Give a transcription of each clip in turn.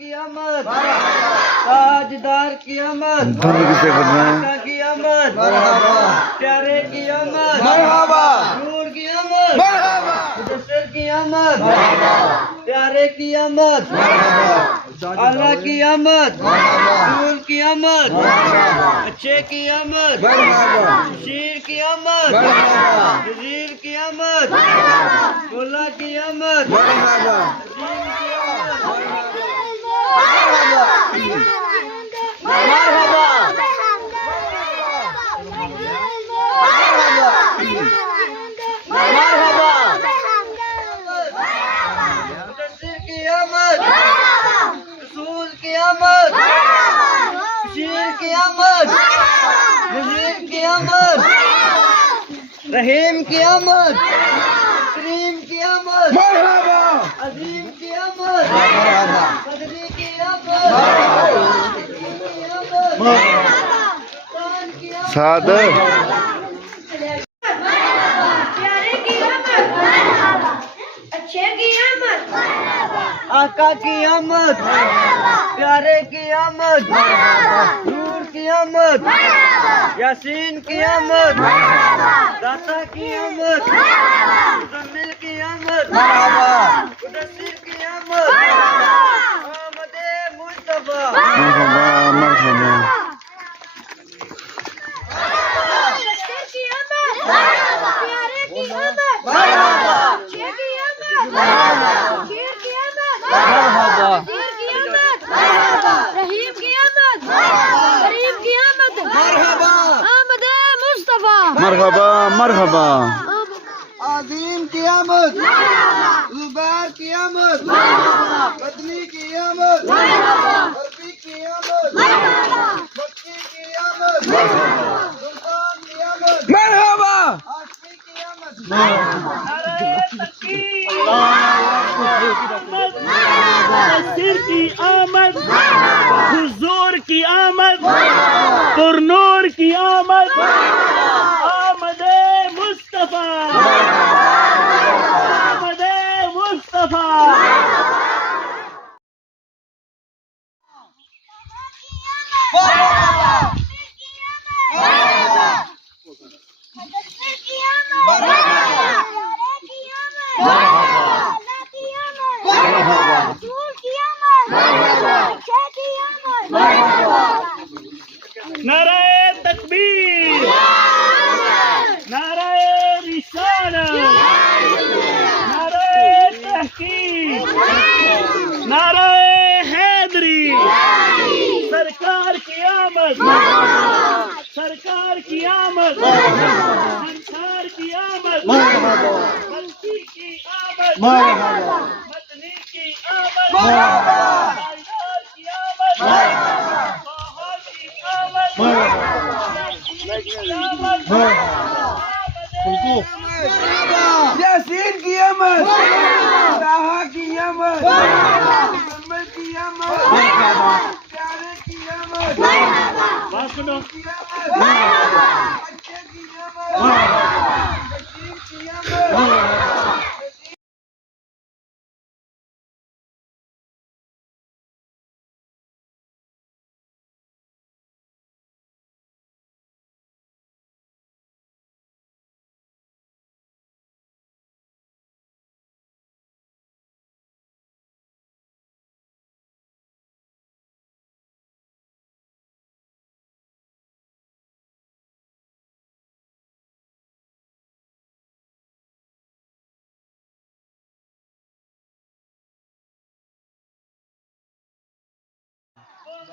کی آمد تاجدار کی آمد آقا کی آمد پیارے کی آمد نور کی آمد مدثر کی آمد پیارے کی آمد اللہ کی آمد رسول کی آمد اچھے کی آمد شیر کی آمد وزیر کی آمد اللہ کی آمد عظیم کی مدثر کی آمد رسول کی آمد شیر کی آمد وزیر کی آمد رحیم کی آمد کریم کی آمد عظیم کی آمد قدری کی آمد صادق پیارے کی آمد اچھے کی آمد آقا کی آمد پیارے کی آمد نور کی آمد یاسین کی آمد داتا کی آمد مزمل کی آمد مدثر کی آمد آمد مصطفیٰ مرحبا مدثر کی آمد پیارے کی آمد اچھے کی آمد شیر کی آمد وزیر کی آمد رحیم کی آمد کریم کی آمد آمد مصطفیٰ مرحبا عظیم کی آمد زبیر کی آمد بدنی کی آمد غربی کی آمد مکی کی آمد سلطان کی آمد آشمی کی آمد مدثر کی آمد حضور کی آمد پرنور کی آمد آمد مصطفیٰ آمد مصطفیٰ مدثر کی آمد پیارے کی آمد اللہ کی آمد رسول کی آمد اچھے کی آمد نعرہ تکبیر نعرہ رسالت نعرہ تحقیق نعرہ حیدری سرکار کی آمد سرکار کی آمد سرکار کی آمد بلکی کی آمد مدنی کی آمد سردار کی آمد باہا کی آمد یاسین کی آمد طہا کی آمد مزمل کی آمد پیارے کی آمد بات سنو کی آمد اچھے کی آمد شیر کی آمد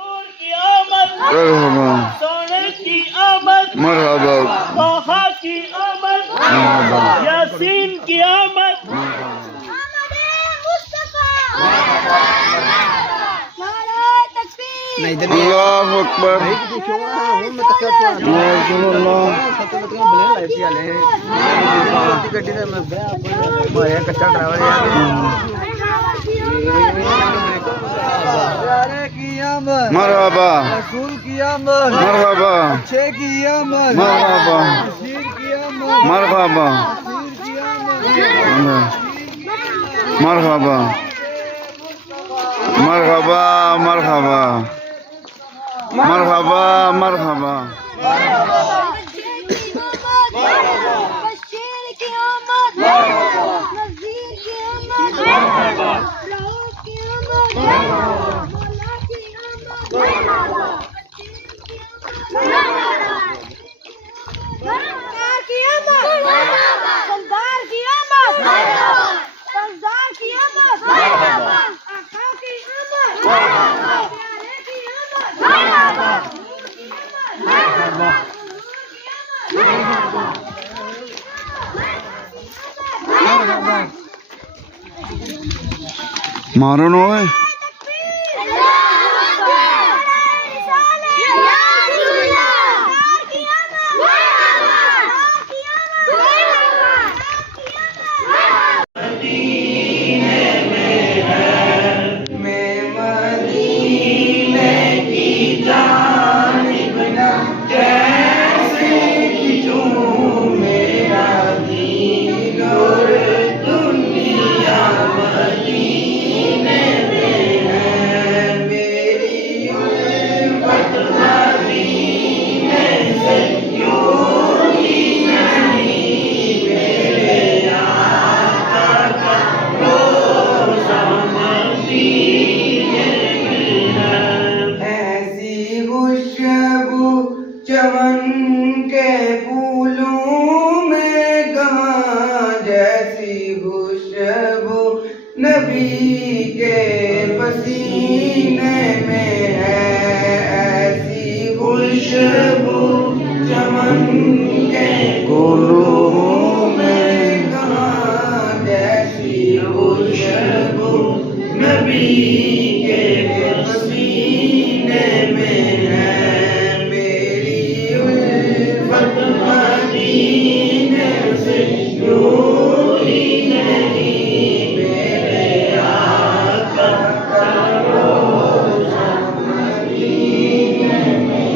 نور کی آمد مرحبا سونے کی آمد مرحبا باہا کی آمد یاسین کی آمد آمد مصطفیٰ نعرہ تکبیر اللہ اکبر پیارے کی آمد مرحبا رسول کی آمد مرحبا اچھے کی آمد مرحبا شیر کی آمد مرحبا شیر کی آمد مرحبا مرحبا مرحبا مرحبا مرحبا بشیر کی آمد نذیر کی آمد رؤوف کی آمد مولا کی آمد سردار کی آمد سردار کی آمد سردار کی آمد آقا کی آمد پیارے کی آمد مارو نو ہے میں مدینے کی جانب نہ کیسے کھینچوں میرا دین اور دنیا مدینے میں ہے میری الفت مدینے سے کیوں ہی نہیں میرے آقا کا روزہ ایسی خوشبو چمن کے پھولوں میں کہاں جیسی خوشبو نبی کے پسینے میں ہے ایسی خوشبو چمن کے پھولوں میں کہاں جیسی خوشبو نبی کے پسینے میں ہے میری الفت مدینے سے کیوں ہی نہیں میرے آقا کا روزہ مدینے میں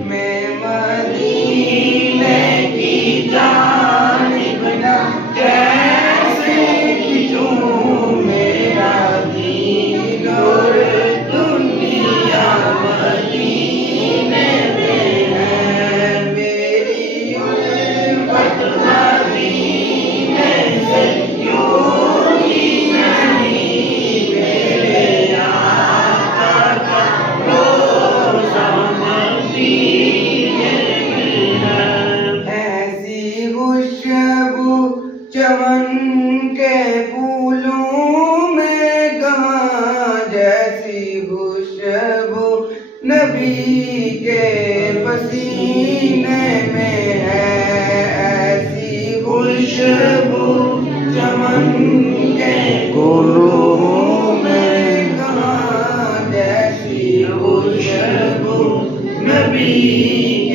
میں مدینے کی جانب نہ کیسے کھینچوں میرا دین اور دنیا مدینے میں ہے میری الفت مدینے سے کیوں ہی نہیں میرے آقا کا روزہ ایسی خوشبو چمن کے پھولوں میں کہاں جیسی خوشبو نبی کے پسینے میں ہے ایسی خوشبو چمن کے پھولوں میں کہاں جیسی خوشبو نبی